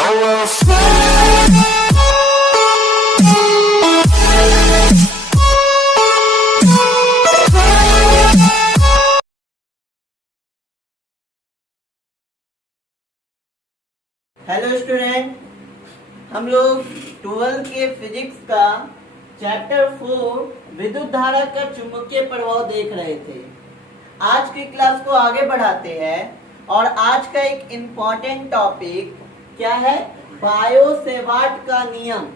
Hello student, हम लोग 12th के फिजिक्स का चैप्टर 4 विद्युत धारा का चुंबकीय प्रभाव देख रहे थे। आज की क्लास को आगे बढ़ाते हैं और आज का एक इम्पॉर्टेंट टॉपिक क्या है? बायो-सेवार्ट का नियम।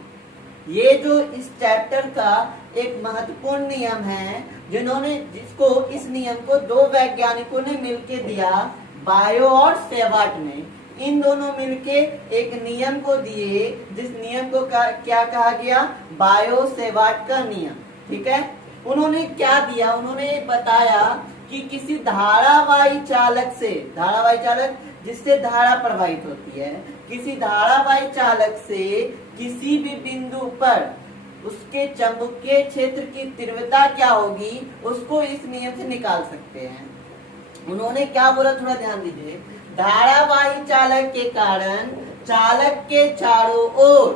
ये जो इस चैप्टर का एक महत्वपूर्ण नियम है, जिसको इस नियम को दो वैज्ञानिकों ने मिलकर दिया, बायो और सेवार्ट ने। इन दोनों मिलके एक नियम को दिए, जिस नियम को क्या कहा गया? बायो-सेवार्ट का नियम। ठीक है, उन्होंने क्या दिया? उन्होंने बताया कि किसी धारावाही चालक से, धारावाही चालक जिससे धारा प्रवाहित होती है, किसी धारावाही चालक से किसी भी बिंदु पर उसके चुंबकीय क्षेत्र की तीव्रता क्या होगी, उसको इस नियम से निकाल सकते हैं। उन्होंने क्या बोला, थोड़ा ध्यान दीजिए। धारावाही चालक के कारण चालक के चारों ओर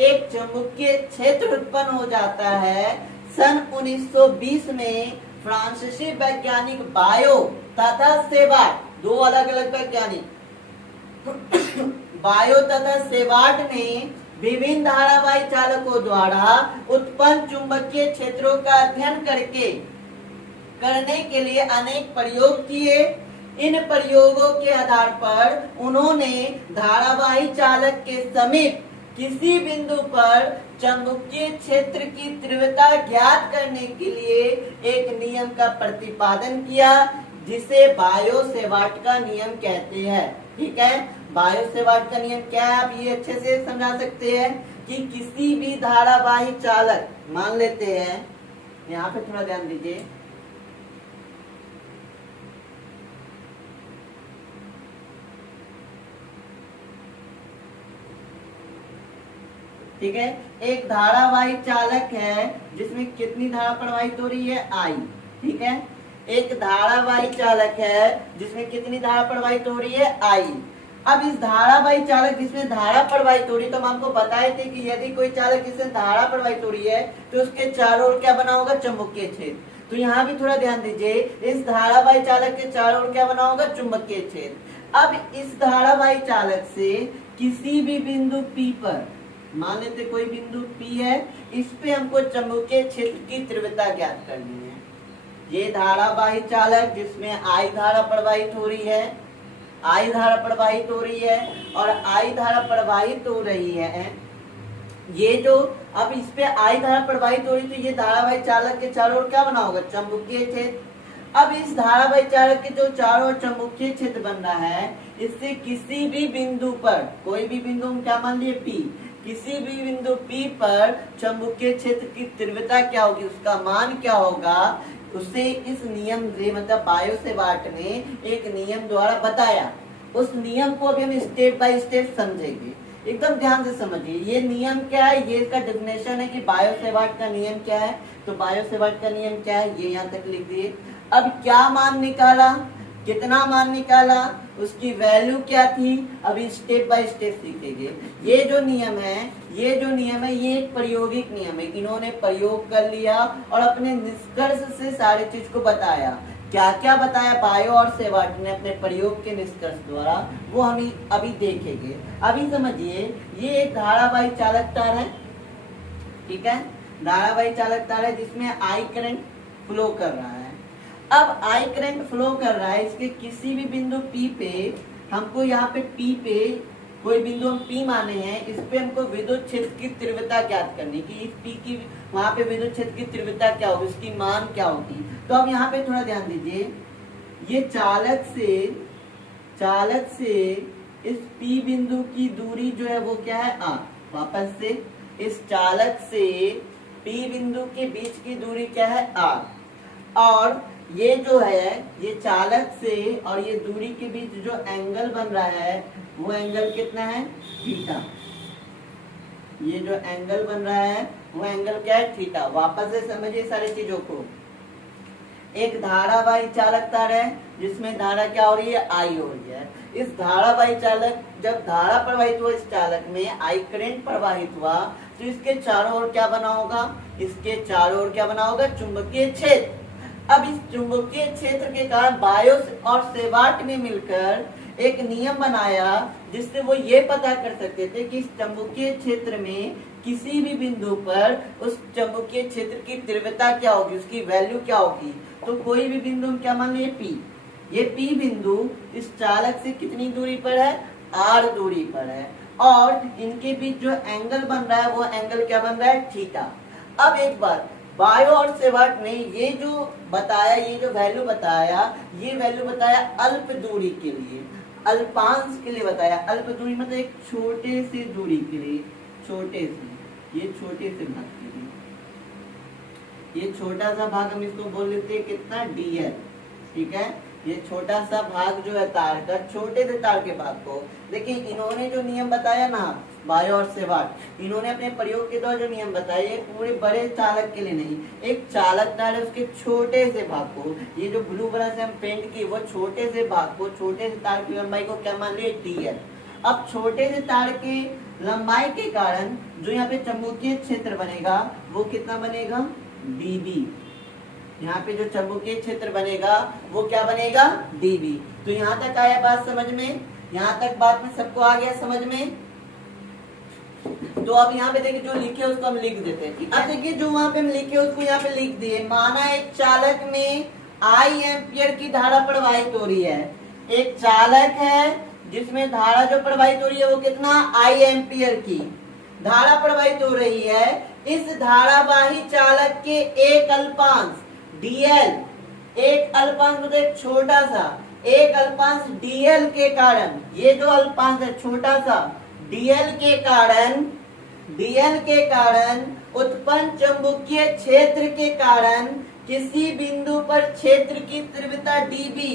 एक चुंबकीय क्षेत्र उत्पन्न हो जाता है। सन 1920 में फ्रांसीसी वैज्ञानिक बायो तथा सेवार्ट, दो अलग अलग वैज्ञानिक बायो तथा सेवार्ट ने विभिन्न धारावाही चालकों द्वारा उत्पन्न चुंबकीय क्षेत्रों का अध्ययन करने के लिए अनेक प्रयोग किए। इन प्रयोगों के आधार पर उन्होंने धारावाही चालक के समीप किसी बिंदु पर चुंबकीय क्षेत्र की तीव्रता ज्ञात करने के लिए एक नियम का प्रतिपादन किया, जिसे बायो-सेवार्ट का नियम कहते हैं। ठीक है, बायो-सेवार्ट का नियम क्या है, आप ये अच्छे से समझा सकते हैं कि किसी भी धारावाही चालक, मान लेते हैं, यहाँ पे थोड़ा ध्यान दीजिए, ठीक है, एक धारावाही चालक है जिसमें कितनी धारा प्रवाहित हो रही है? I। ठीक है, एक धारावाही चालक है जिसमें कितनी धारा प्रवाहित हो रही है? I। अब इस धारावाही चालक जिसमें धारा प्रवाहित हो रही है, तो हम आपको बताए थे कि यदि कोई चालक जिसमें धारा प्रवाहित हो रही है तो उसके चारों ओर क्या बना होगा? चुंबकीय क्षेत्र। तो यहाँ भी थोड़ा ध्यान दीजिए, इस धारावाही चालक के चारों ओर क्या बना होगा? चुंबकीय क्षेत्र। अब इस धारावाही चालक से किसी भी बिंदु P पर, मान लेते कोई बिंदु P है, इस पे हमको चुंबकीय क्षेत्र की तीव्रता ज्ञात करनी है। ये धारावाही चालक जिसमें I धारा प्रवाहित हो रही है, I धारा प्रवाहित हो रही है और I धारा प्रवाहित हो रही है, ये जो अब इस पे I धारा प्रवाहित हो रही, तो ये धारावाही चालक के चारों ओर क्या बना होगा? चुंबकीय क्षेत्र। अब इस धारावाही चालक के जो चारों ओर चुंबकीय क्षेत्र बन रहा है, इससे किसी भी बिंदु पर, कोई भी बिंदु हम क्या मान लिए? P, किसी भी बिंदु P पर चुंबकीय क्षेत्र की तीव्रता क्या होगी, उसका मान क्या होगा, उसे इस नियम से, मतलब बायो-सेवार्ट ने एक नियम द्वारा बताया। उस नियम को अभी हम स्टेप बाय स्टेप समझेंगे, एकदम ध्यान से समझिए। ये नियम क्या है, ये इसका डेफिनेशन है कि बायो-सेवार्ट का नियम क्या है। तो बायो-सेवार्ट का नियम क्या है, ये यहाँ तक लिख दिए। अब क्या मान निकाला, कितना मान निकाला, उसकी वैल्यू क्या थी, अभी स्टेप बाय स्टेप सीखेंगे। ये जो नियम है, ये एक प्रायोगिक नियम है। इन्होंने प्रयोग कर लिया और अपने निष्कर्ष से सारी चीज को बताया। क्या क्या बताया बायो और सेवार्ट ने अपने प्रयोग के निष्कर्ष द्वारा, वो हम अभी देखेंगे। अभी समझिए, ये एक धारावाही चालक तार है। ठीक है, धारावाही चालक तार है जिसमें I करंट फ्लो कर रहा है। अब I करंट फ्लो कर रहा है, इसके किसी भी बिंदु P पे, हमको यहाँ पे P पे कोई बिंदु हम P माने हैं, इस पे हमको विद्युत क्षेत्र की तीव्रता ज्ञात करनी कि इस P की वहां पे विद्युत क्षेत्र की तीव्रता क्या होगी, उसकी मान क्या होगी। तो अब यहाँ पे थोड़ा ध्यान दीजिए, ये चालक से इस P बिंदु की दूरी जो है वो क्या है? R। वापस से, इस चालक से P बिंदु के बीच की दूरी क्या है? R। और ये जो है, ये चालक से और ये दूरी के बीच जो एंगल बन रहा है, वो एंगल कितना है? थीटा। ये जो एंगल बन रहा है वो एंगल क्या है? थीटा। वापस से समझिए सारी चीजों को। एक धारावाही चालक तार है जिसमें धारा क्या हो रही है, आई हो रही है। इस धारावाही चालक, जब धारा प्रवाहित हुआ इस चालक में, आई करंट प्रवाहित हुआ, तो इसके चारों ओर क्या बना होगा, इसके चारों ओर क्या बना होगा, चुंबकीय क्षेत्र। अब इस चुंबकीय क्षेत्र के कारण बायोट और सेवार्ट ने मिलकर एक नियम बनाया जिससे वो ये पता कर सकते थे कि इस चुंबकीय क्षेत्र में किसी भी बिंदु पर उस चुंबकीय क्षेत्र की तीव्रता क्या होगी, उसकी वैल्यू क्या होगी। तो कोई भी बिंदु हम क्या मान लें, पी, ये पी बिंदु इस चालक से कितनी दूरी पर है, आर दूरी पर है, और इनके बीच जो एंगल बन रहा है वो एंगल क्या बन रहा है, थीटा। अब एक बार बायो और सेवार्ट ने ये जो बताया, ये जो वैल्यू बताया, ये वैल्यू बताया अल्प दूरी के लिए, अल्पांश के लिए बताया। अल्प दूरी मतलब एक छोटे से दूरी के लिए, छोटे से, ये छोटे से भाग के लिए, ये छोटा सा भाग हम इसको बोल लेते हैं कितना, डीएल। ठीक है, ये छोटा सा भाग जो है तार का, छोटे से तार के भाग को देखिए, इन्होंने जो नियम बताया ना बायो और सेवार्ट, इन्होंने अपने प्रयोग के द्वारा जो नियम बताए, ये पूरे बड़े चालक के लिए नहीं, एक चालक तार है उसके छोटे से भाग को, ये जो ब्लू ब्रश से हम पेंट की, वो छोटे से भाग को, छोटे से तार की लंबाई को क्या मान लिया, डीएल। अब छोटे से तार की लंबाई के कारण जो यहाँ पे चुंबकीय क्षेत्र बनेगा वो कितना बनेगा, डीबी। यहाँ पे जो चुंबकीय क्षेत्र बनेगा वो क्या बनेगा, डीबी। तो यहाँ तक आया बात समझ में, यहाँ तक बात में सबको आ गया समझ में। तो अब यहाँ पे देखिए जो लिखे उसको हम लिख देते हैं। अब देखिए जो वहाँ पे हम लिखे उसको यहाँ पे लिख दिए। माना एक चालक में आई एम्पियर की धारा प्रवाहित हो रही है, एक चालक है जिसमें धारा जो प्रवाहित हो रही है वो कितना, आई एम्पियर की धारा प्रवाहित हो रही है। इस धारावाही चालक के एक अल्पांश डीएल, एक अल्पांश मतलब एक छोटा सा, एक अल्पांश डीएल के कारण, ये जो अल्पांश है छोटा सा डीएल के कारण उत्पन्न चुंबकीय क्षेत्र के कारण किसी बिंदु पर क्षेत्र की तीव्रता डीबी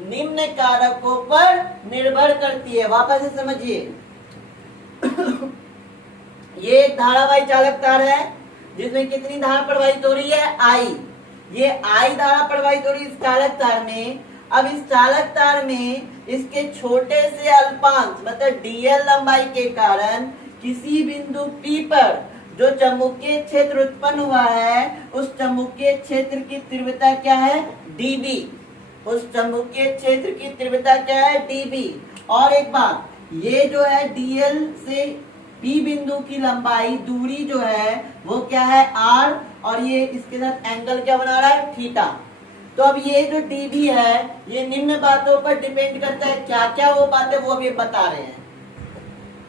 निम्न कारकों पर निर्भर करती है। वापस से समझिए, ये एक धारावाही चालक तार है जिसमें कितनी धारा प्रवाहित हो रही है, आई। ये आई धारा प्रवाहित हो रही है इस चालक तार में। अब इस चालक तार में इसके छोटे से अल्पांश मतलब डीएल लंबाई के कारण किसी बिंदु पी पर जो चुंबकीय क्षेत्र उत्पन्न हुआ है, उस चुंबकीय क्षेत्र की तीव्रता क्या है, डीबी। उस चुंबकीय क्षेत्र की तीव्रता क्या है, डीबी। और एक बात, ये जो है डीएल से पी बिंदु की लंबाई, दूरी जो है वो क्या है, आर, और ये इसके साथ एंगल क्या बना रहा है, थीटा। तो अब ये जो डीबी है ये निम्न बातों पर डिपेंड करता है, क्या क्या वो बातें वो भी बता रहे हैं।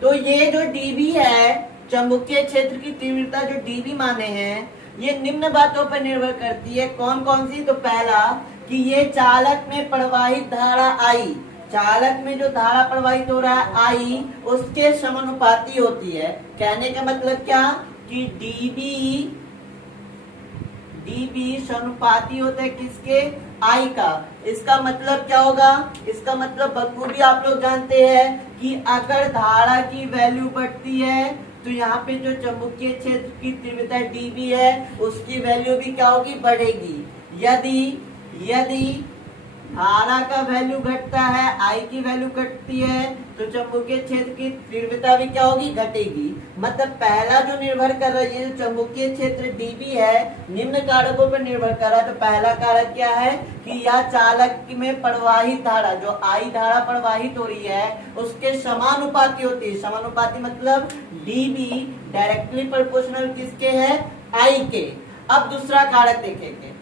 तो ये जो डीबी है, चुंबकीय क्षेत्र की तीव्रता जो डीबी माने हैं, ये निम्न बातों पर निर्भर करती है। कौन कौन सी, तो पहला कि ये चालक में प्रवाहित धारा आई, चालक में जो धारा प्रवाहित हो रहा है आई, उसके समानुपाती होती है। कहने का मतलब क्या कि डीबी समानुपाती होता है किसके, आई का। इसका मतलब क्या होगा, इसका मतलब बखूबी आप लोग जानते हैं कि अगर धारा की वैल्यू बढ़ती है तो यहाँ पे जो चुंबकीय क्षेत्र की तीव्रता डीबी है उसकी वैल्यू भी क्या होगी, बढ़ेगी। यदि धारा का वैल्यू घटता है, आई की वैल्यू घटती है, तो चुंबकीय क्षेत्र की तीव्रता भी क्या होगी, घटेगी। मतलब पहला जो निर्भर कर रहा है, ये जो चुंबकीय क्षेत्र डीबी है निम्न कारकों पर निर्भर कर रहा है। तो पहला कारक क्या है कि यह चालक में प्रवाहित धारा, जो आई धारा प्रवाहित हो रही है उसके समानुपाती होती है। समानुपाती मतलब डीबी डायरेक्टली प्रोपोर्शनल किसके है, आई के। अब दूसरा कारक देखेंगे।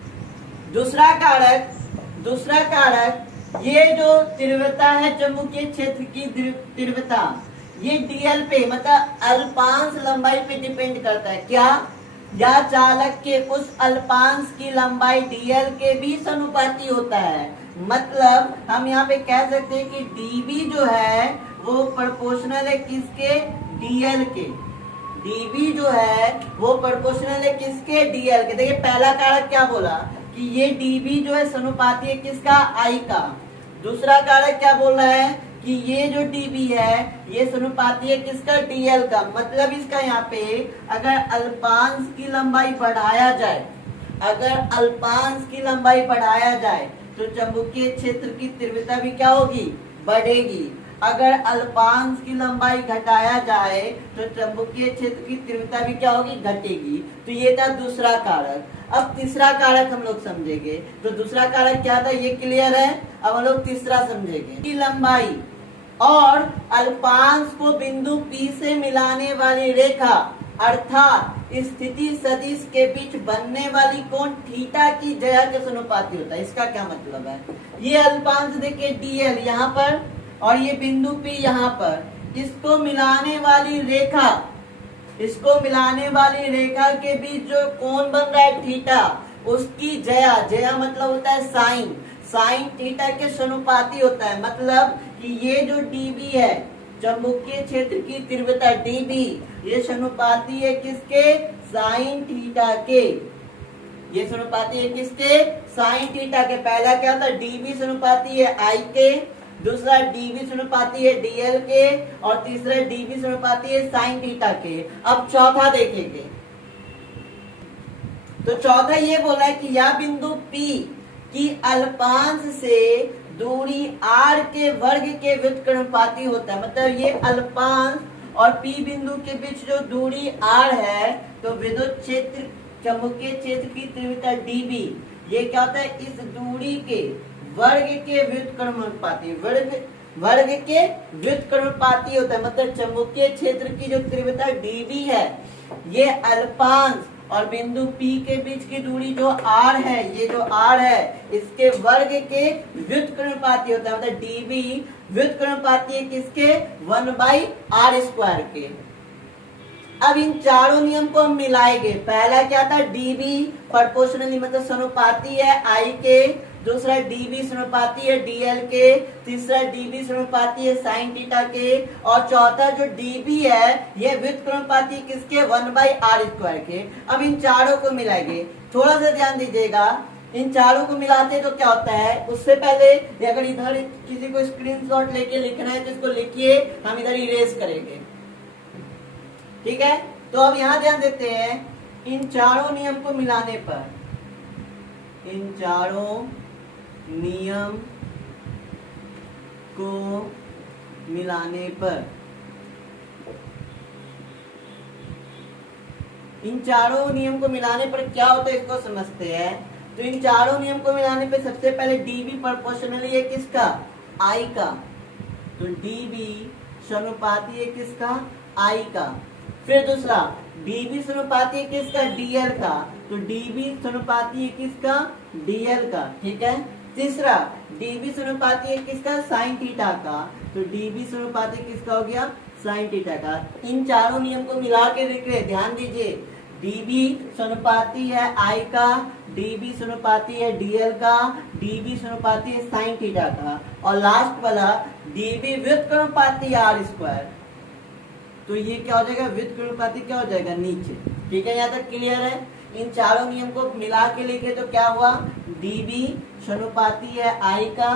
दूसरा कारक ये जो तीव्रता है चुंबकीय क्षेत्र की तीव्रता, ये डीएल पे मतलब अल्पांश लंबाई पे डिपेंड करता है। क्या, या चालक के उस अल्पांश की लंबाई डीएल के भी समानुपाती होता है। मतलब हम यहाँ पे कह सकते हैं कि डीबी जो है वो प्रोपोर्शनल है किसके, डीएल के। डीबी जो है वो प्रोपोर्शनल है किसके, डीएल के। देखिए पहला कारक क्या बोला कि ये डीबी जो है समानुपाती है किसका, आई का। दूसरा कारक क्या बोल रहा है कि ये जो डीबी है ये समानुपाती है किसका, डीएल का। मतलब इसका यहाँ पे अगर अल्पांश की लंबाई बढ़ाया जाए अगर अल्पांश की लंबाई बढ़ाया जाए तो चुंबकीय क्षेत्र की तीव्रता भी क्या होगी, बढ़ेगी। अगर अल्पांश की लंबाई घटाया जाए तो चुंबकीय क्षेत्र की तीव्रता भी क्या होगी, घटेगी। तो ये था दूसरा कारक। अब तीसरा कारक हम लोग समझेंगे। तो दूसरा कारक क्या था, ये क्लियर है। अब हम लोग तीसरा समझेंगे की लंबाई और अल्पांश को बिंदु P से मिलाने वाली रेखा अर्थात स्थिति सदिश के बीच बनने वाली कोण थीटा की ज्या के समानुपाती होता है। इसका क्या मतलब है, ये अल्पांश देखिए DL यहाँ पर और ये बिंदु P यहाँ पर, इसको मिलाने वाली रेखा के बीच जो कोण बन रहा है थीटा, उसकी ज्या मतलब होता है साइन थीटा के समानुपाती होता है। मतलब कि ये जो dB है, चुंबकीय क्षेत्र की तीव्रता dB, ये समानुपाती है किसके, साइन थीटा के। ये समानुपाती है किसके, साइन थीटा के। पहला क्या था, dB समानुपाती है I के, दूसरा dB समानुपाती है DL के, और तीसरा dB समानुपाती है साइन थीटा के। अब चौथा देखेंगे। तो चौथा ये बोला है कि यह बिंदु P की अल्पांश से दूरी r के वर्ग के व्युत्क्रमानुपाती होता है। मतलब ये अल्पांश और P बिंदु के बीच जो दूरी r है, तो विद्युत क्षेत्र चुंबकीय क्षेत्र की तीव्रता dB, ये क्या होता है, इस दूरी के वर्ग के व्युत्क्रमानुपाती, वर्ग के व्युत्क्रमानुपाती होता है। मतलब चुंबकीय क्षेत्र की जो तीव्रता dB है, ये अल्पांश और बिंदु P के बीच की दूरी जो r है, ये जो r है, इसके वर्ग के व्युत्क्रमानुपाती होता है। मतलब dB व्युत्क्रमानुपाती है किसके, 1/r² के। अब इन चारों नियम को हम मिलाएंगे। पहला क्या था, dB प्रोपोर्शनली मतलब समानुपाती है I के, दूसरा dB समानुपाती है DL के, तीसरा dB समानुपाती है साइन थीटा के, और चौथा जो dB है ये व्युत्क्रमानुपाती किसके, 1/r² के। अब इन चारों को मिलाएंगे। थोड़ा सा ध्यान दीजिएगा, इन चारों को मिलाते तो क्या होता है। उससे पहले अगर इधर किसी को स्क्रीनशॉट लेके लिखना है तो इसको लिखिए, हम इधर इरेज करेंगे, ठीक है। तो अब यहाँ ध्यान देते हैं, इन चारों नियम को मिलाने पर, इन चारों नियम को मिलाने पर, इन चारों नियम को मिलाने पर क्या होता है इसको समझते हैं। तो इन चारों नियम को मिलाने पर सबसे पहले dB प्रोपोर्शनली है किसका, I का। तो dB समानुपाती है किसका, I का। फिर दूसरा dB समानुपाती है किसका, DL का। तो dB समानुपाती है किसका, DL का, ठीक है। तीसरा dB समानुपाती है किसका, साइन थीटा का। तो dB समानुपाती किसका हो गया, साइन थीटा का। इन चारों नियम को मिला के लिख रहे, ध्यान दीजिए। dB समानुपाती है I का, dB समानुपाती है DL का, dB समानुपाती है साइन थीटा का, और लास्ट वाला dB व्युत्क्रमानुपाती r²। तो ये क्या हो जाएगा, व्युत्क्रमानुपाती क्या हो जाएगा, नीचे, ठीक है। यहाँ तक क्लियर है। इन चारों नियम को मिला के लिखे तो क्या हुआ, dB समानुपाती है I का,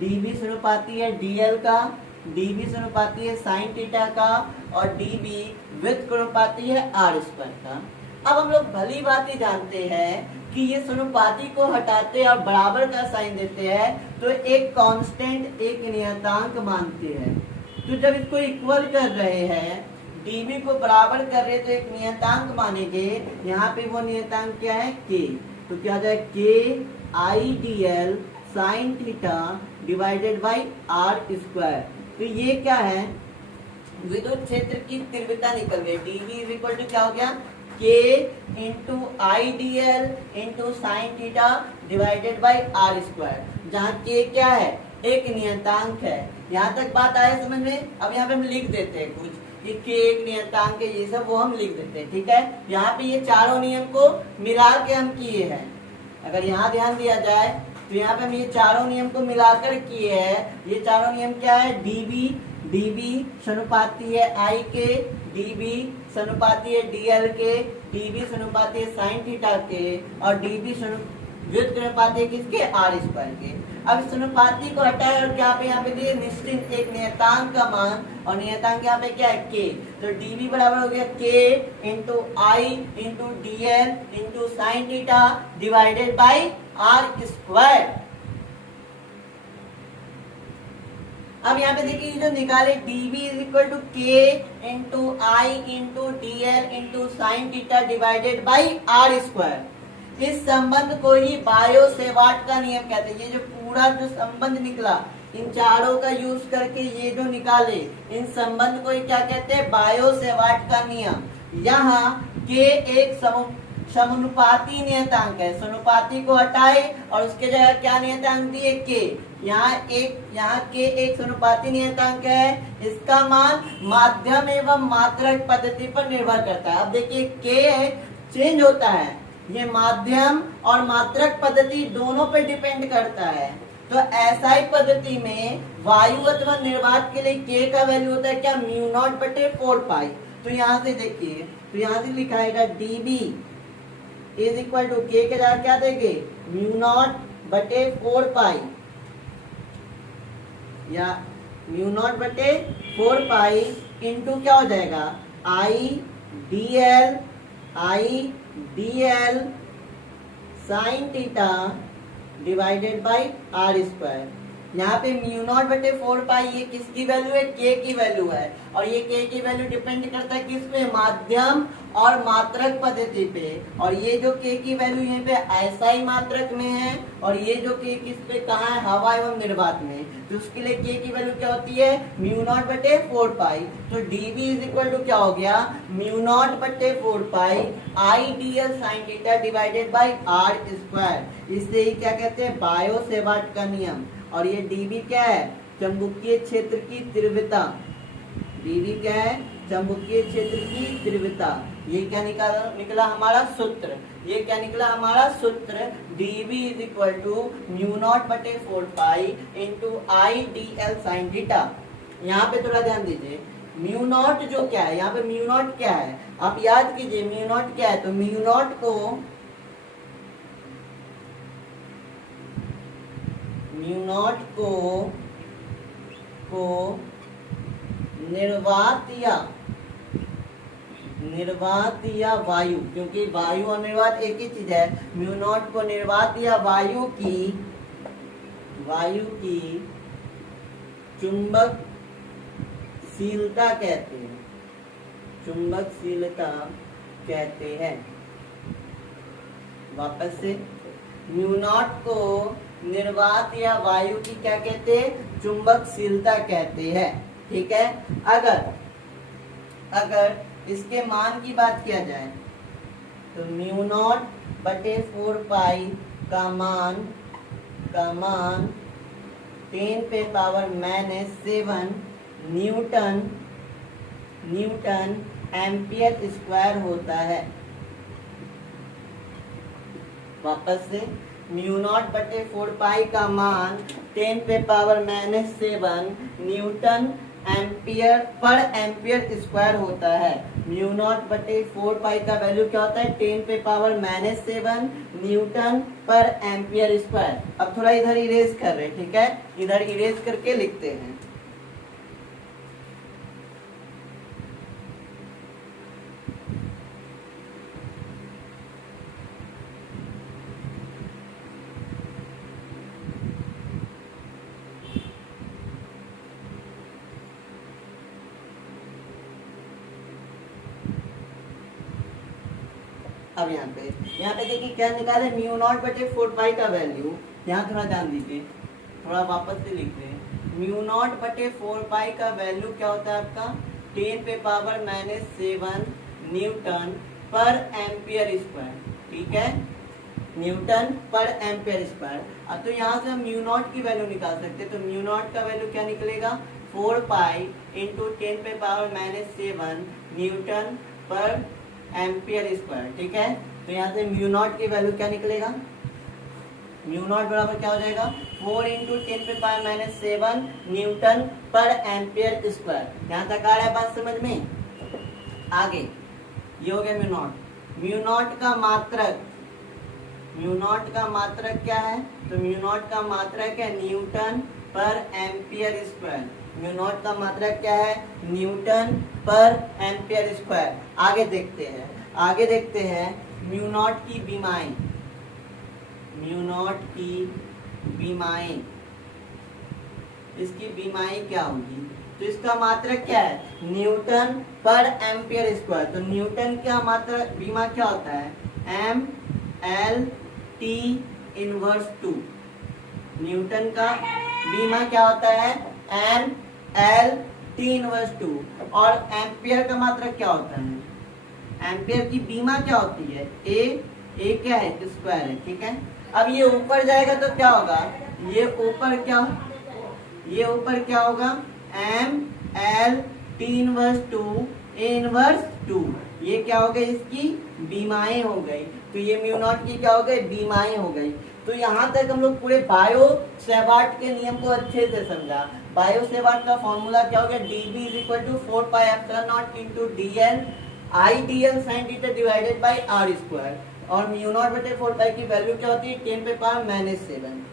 dB समानुपाती है DL का, dB समानुपाती है साइन थीटा का, और dB व्युत्क्रमानुपाती है r² का। अब हम लोग भली बात ही जानते हैं कि ये समानुपाती को हटाते हैं और बराबर का साइन देते हैं तो एक कांस्टेंट, एक नियतांक मानते हैं। तो जब इसको इक्वल कर रहे हैं, dB को बराबर कर रहे हैं, तो एक नियतांक मानेंगे। यहाँ पे वो नियतांक क्या है, k। तो क्या हो जाएगा, k IDL sign theta divided by r²। तो ये क्या है, विद्युत क्षेत्र की तीव्रता निकल गई। dB इज इक्वल टू क्या हो गया, k into IDL into sine theta divided by r², जहाँ k क्या है, एक नियतांक है। यहाँ तक बात आया समझ में। अब यहाँ पे हम लिख देते हैं कुछ कि k एक नियतांक है, ये सब वो हम लिख देते हैं, ठीक है। यहाँ पे ये चारों नियम को मिला के हम किए हैं। अगर यहाँ ध्यान दिया जाए तो यहाँ पे हम ये चारों नियम को मिलाकर किए हैं। ये चारों नियम क्या है, dB समानुपाती है I के, dB समानुपाती है DL के, dB समानुपाती है साइन थीटा के, और dB व्युत्क्रमपाती है किसके, आर स्क्वायर के। अब इस अनुपाती को हटाए और क्या पे यहाँ पे दिए निश्चित एक नियतांक का मान, और नियतांक यहाँ पे क्या है, के। तो dv बराबर हो गया K into I into D L into sine theta divided by R square. अब यहाँ पे देखिए जो निकाले dv is equal to K into I into D L into sine theta divided by R square. इस संबंध को ही बायो सेवार्ट का नियम कहते हैं। ये जो पूरा जो संबंध निकला इन चारों का यूज करके ये जो निकाले इन संबंध को ही क्या कहते हैं, बायो सेवार्ट का नियम। यहाँ के एक समानुपाती नियतांक है, समानुपाती को हटाए और उसके जगह क्या नियतांक दिए, के। यहाँ के एक समानुपाती नियतांक है, इसका मान माध्यम एवं मात्रक पद्धति पर निर्भर करता है। अब देखिए के चेंज होता है, ये माध्यम और मात्रक पद्धति दोनों पे डिपेंड करता है। तो एसआई पद्धति में वायु अथवा निर्वात के लिए के का वैल्यू होता है क्या, म्यू नॉट बटे 4 पाई। तो यहाँ से देखिए, तो यहाँ से लिखाएगा dB इज इक्वल टू के के जगह क्या देंगे, म्यू नॉट बटे 4 पाई, या म्यू नॉट बटे 4 पाई इंटू क्या हो जाएगा, I D L sine theta divided by R square. यहाँ पे म्यू नॉट बटे 4 पाई ये किसकी वैल्यू है, के की वैल्यू है, और ये के की वैल्यू डिपेंड करता है किस पे, माध्यम और मात्रक पद्धति पे। और ये जो के की वैल्यू यहाँ पे एसआई मात्रक में है, और ये जो के किस पे कहाँ है, हवा एवं निर्वात में। तो उसके लिए के की वैल्यू क्या होती है, म्यू नॉट बटे 4 पाई। तो डीवी इज इक्वल टू क्या हो गया, म्यू नॉट बटे 4 pi I D L sine theta divided by R square. इससे ही क्या कहते हैं, बायो सेवार्ट का नियम। और ये dB क्या है, चुंबकीय क्षेत्र की तीव्रता। dB क्या है, चुंबकीय क्षेत्र की तीव्रता। ये क्या निकला हमारा सूत्र, ये क्या निकला हमारा सूत्र, dB is equal to mu naught बटे 4 pi into I D L sine theta. यहाँ पे थोड़ा ध्यान दीजिए, म्यू नॉट जो क्या है, यहाँ पे म्यू नॉट क्या है, आप याद कीजिए म्यू नॉट क्या है। तो म्यू नॉट को निर्वात या वायु, क्योंकि वायु और निर्वात एक ही चीज है, म्यू नॉट को निर्वात या वायु की चुंबकशीलता कहते हैं। वापस से, म्यू नॉट को निर्वात या वायु की क्या कहते हैं, चुंबकशीलता कहते हैं। ठीक है, अगर इसके मान की बात किया जाए तो म्यू नॉट बटे 4 पाई का मान 10 पे पावर -7 न्यूटन एम्पियर स्क्वायर होता है। वापस से, म्यू नॉट बटे 4 पाई का मान 10 पे पावर -7 न्यूटन पर एम्पियर स्क्वायर होता है। म्यू नॉट बटे 4 पाई का वैल्यू क्या होता है, 10 पे पावर -7 न्यूटन पर एम्पियर स्क्वायर। अब थोड़ा इधर इरेज कर रहे हैं, ठीक है, इधर इरेज करके लिखते हैं। अब यहाँ पे देखिए क्या निकाले, म्यू नॉट बटे 4 पाई का वैल्यू। यहाँ थोड़ा ध्यान दीजिए, थोड़ा वापस से लिख रहे हैं। म्यू नॉट बटे 4 पाई का वैल्यू क्या होता है आपका, 10 पे पावर -7 न्यूटन पर एम्पियर स्क्वायर। ठीक है, न्यूटन पर एम्पियर स्क्वायर। अब तो यहाँ से हम म्यू नॉट की वैल्यू निकाल सकते हैं। तो म्यू नॉट का वैल्यू क्या निकलेगा, 4 पाई इंटू 10 पे पावर -7 न्यूटन पर एम्पियर स्क्वायर। ठीक है, तो यहाँ से म्यू नॉट की वैल्यू क्या निकलेगा, म्यू नॉट बराबर क्या हो जाएगा, 4 इंटू 10 पे पावर -7 न्यूटन पर एम्पियर स्क्वायर। यहाँ तक आ रहा है बात समझ में। आगे ये हो गया म्यू नॉट। म्यू नॉट का मात्रक म्यू नॉट का मात्रक क्या है? तो म्यू नॉट का मात्रक है न्यूटन पर एम्पियर स्क्वायर। म्यू नॉट का मात्रक क्या है? न्यूटन पर एम्पियर स्क्वायर। आगे देखते हैं म्यू नॉट की बीमाएं। म्यू नॉट की बीमाएं, इसकी बीमाएं क्या होगी? तो इसका मात्रक क्या है? न्यूटन पर एम्पियर स्क्वायर। तो न्यूटन का मात्रक बीमा क्या होता है? M L T inverse 2। Newton का बीमा क्या होता है? M L T inverse 2। और एम्पियर का मात्रक क्या होता है? एम्पियर की बीमा क्या होती है? ए क्या है? स्क्वायर है। ठीक है, अब ये ऊपर जाएगा तो क्या होगा? ये ऊपर क्या होगा? M L T inverse 2 A inverse 2। ये क्या हो गई? इसकी बीमाएं हो गई। तो ये म्यू नॉट की क्या हो गई? बीमाएं हो गई। तो यहाँ तक हम लोग पूरे बायो सेवार्ट के नियम को अच्छे से समझा। बायो सेवार्ट का फॉर्मूला क्या हो गया? dB is equal to 4 pi epsilon naught into dl I dl sin theta divided by r square. और म्यू नॉट बटे 4 पाई की वैल्यू क्या होती है? 10 पे पावर -7।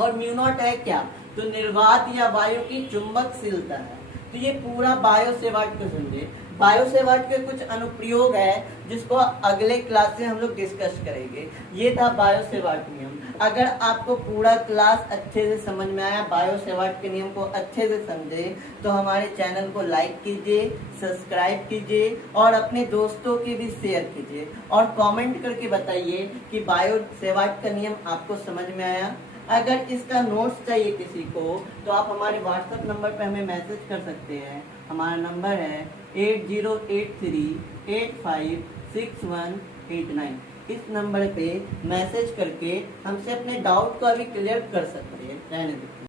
और म्यू नॉट है क्या? तो निर्वात या वायु की चुंबकशीलता है। तो ये पूरा बायो सेवार्ट को समझे। बायो सेवार्ट के कुछ अनुप्रयोग है जिसको अगले क्लास से हम लोग डिस्कस करेंगे। ये था बायो सेवार्ट नियम। अगर आपको पूरा क्लास अच्छे से समझ में आया, बायो सेवार्ट के नियम को अच्छे से समझे, तो हमारे चैनल को लाइक कीजिए, सब्सक्राइब कीजिए और अपने दोस्तों के भी शेयर कीजिए। और कमेंट करके बताइए कि बायो सेवार्ट का नियम आपको समझ में आया। अगर इसका नोट्स चाहिए किसी को तो आप हमारे व्हाट्सएप नंबर पे हमें मैसेज कर सकते हैं। हमारा नंबर है 8083856189। इस नंबर पे मैसेज करके हमसे अपने डाउट को अभी क्लियर कर सकते हैं। रहने दो।